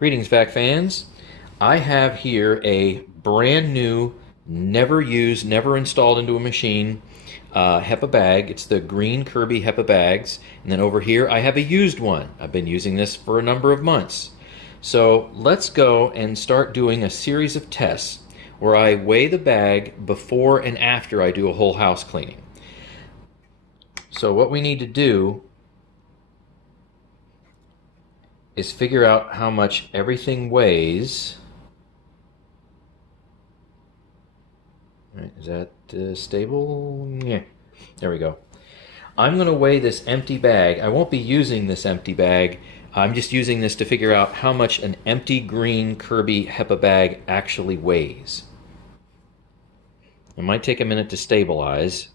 Greetings, Vac fans. I have here a brand new, never used, never installed into a machine HEPA bag. It's the green Kirby HEPA bags. And then over here I have a used one. I've been using this for a number of months. So let's go and start doing a series of tests where I weigh the bag before and after I do a whole house cleaning. So what we need to do is figure out how much everything weighs. All right, is that stable? Yeah, there we go. I'm going to weigh this empty bag. I won't be using this empty bag. I'm just using this to figure out how much an empty green Kirby HEPA bag actually weighs. It might take a minute to stabilize.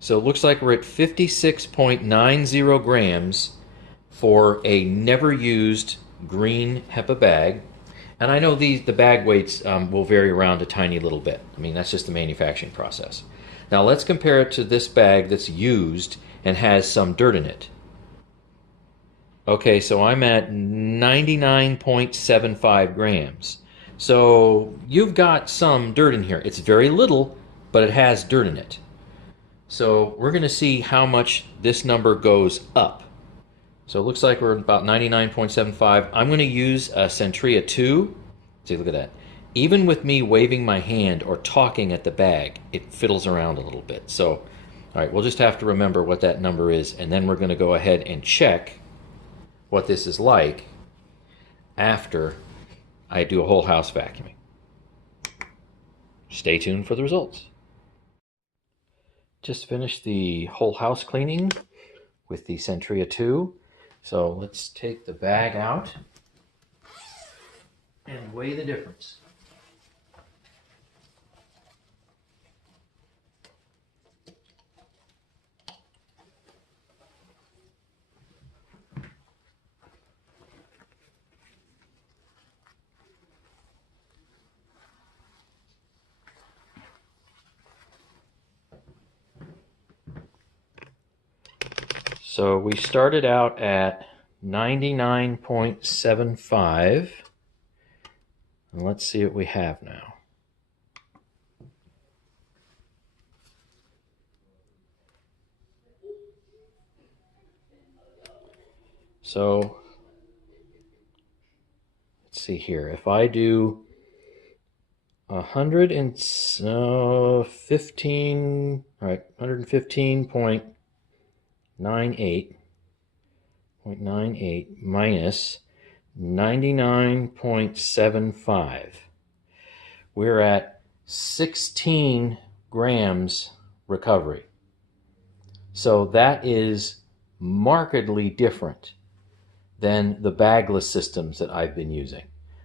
So it looks like we're at 56.90 grams for a never used green HEPA bag. And I know the bag weights will vary around a tiny little bit. I mean, that's just the manufacturing process. Now let's compare it to this bag that's used and has some dirt in it. Okay, so I'm at 99.75 grams. So you've got some dirt in here. It's very little, but it has dirt in it. So we're going to see how much this number goes up. So it looks like we're about 99.75. I'm going to use a Sentria II. See, look at that. Even with me waving my hand or talking at the bag, it fiddles around a little bit. So, all right, we'll just have to remember what that number is, and then we're going to go ahead and check what this is like after I do a whole house vacuuming. Stay tuned for the results. Just finished the whole house cleaning with the Sentria II. So let's take the bag out and weigh the difference. So we started out at 99.75, and let's see what we have now. So let's see here. If I do 115, all right, 115.98 minus 99.75. We're at 16 grams recovery. So that is markedly different than the bagless systems that I've been using.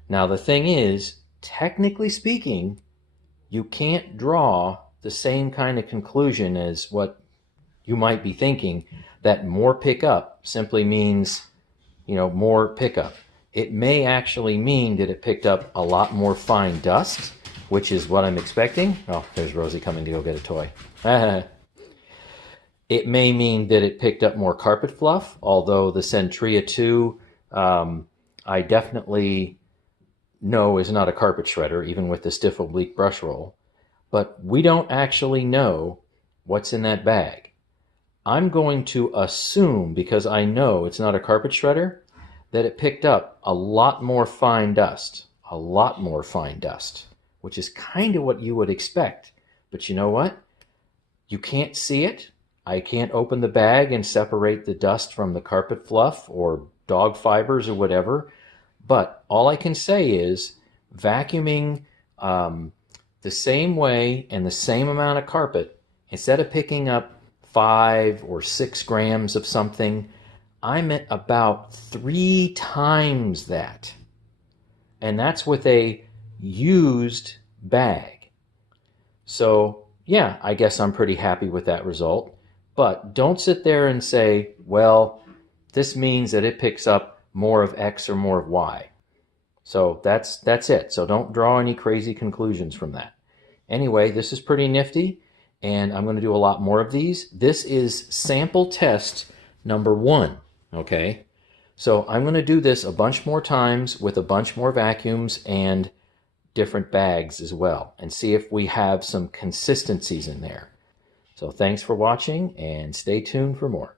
Now the thing is, technically speaking, you can't draw the same kind of conclusion as what you might be thinking, that more pickup simply means, more pickup. It may actually mean that it picked up a lot more fine dust, which is what I'm expecting. Oh, there's Rosie coming to go get a toy. It may mean that it picked up more carpet fluff, although the Sentria II, I definitely know is not a carpet shredder, even with the stiff oblique brush roll. But we don't actually know what's in that bag. I'm going to assume, because I know it's not a carpet shredder, that it picked up a lot more fine dust. A lot more fine dust, which is kind of what you would expect. But you know what? You can't see it. I can't open the bag and separate the dust from the carpet fluff or dog fibers or whatever. But all I can say is vacuuming the same way and the same amount of carpet, instead of picking up 5 or 6 grams of something, I'm at about 3 times that. And that's with a used bag. So yeah, I guess I'm pretty happy with that result. But don't sit there and say, well, this means that it picks up more of X or more of Y. So that's it. So don't draw any crazy conclusions from that. Anyway, this is pretty nifty, and I'm going to do a lot more of these. This is sample test number 1, okay? So I'm going to do this a bunch more times with a bunch more vacuums and different bags as well, and see if we have some consistencies in there. So thanks for watching, and stay tuned for more.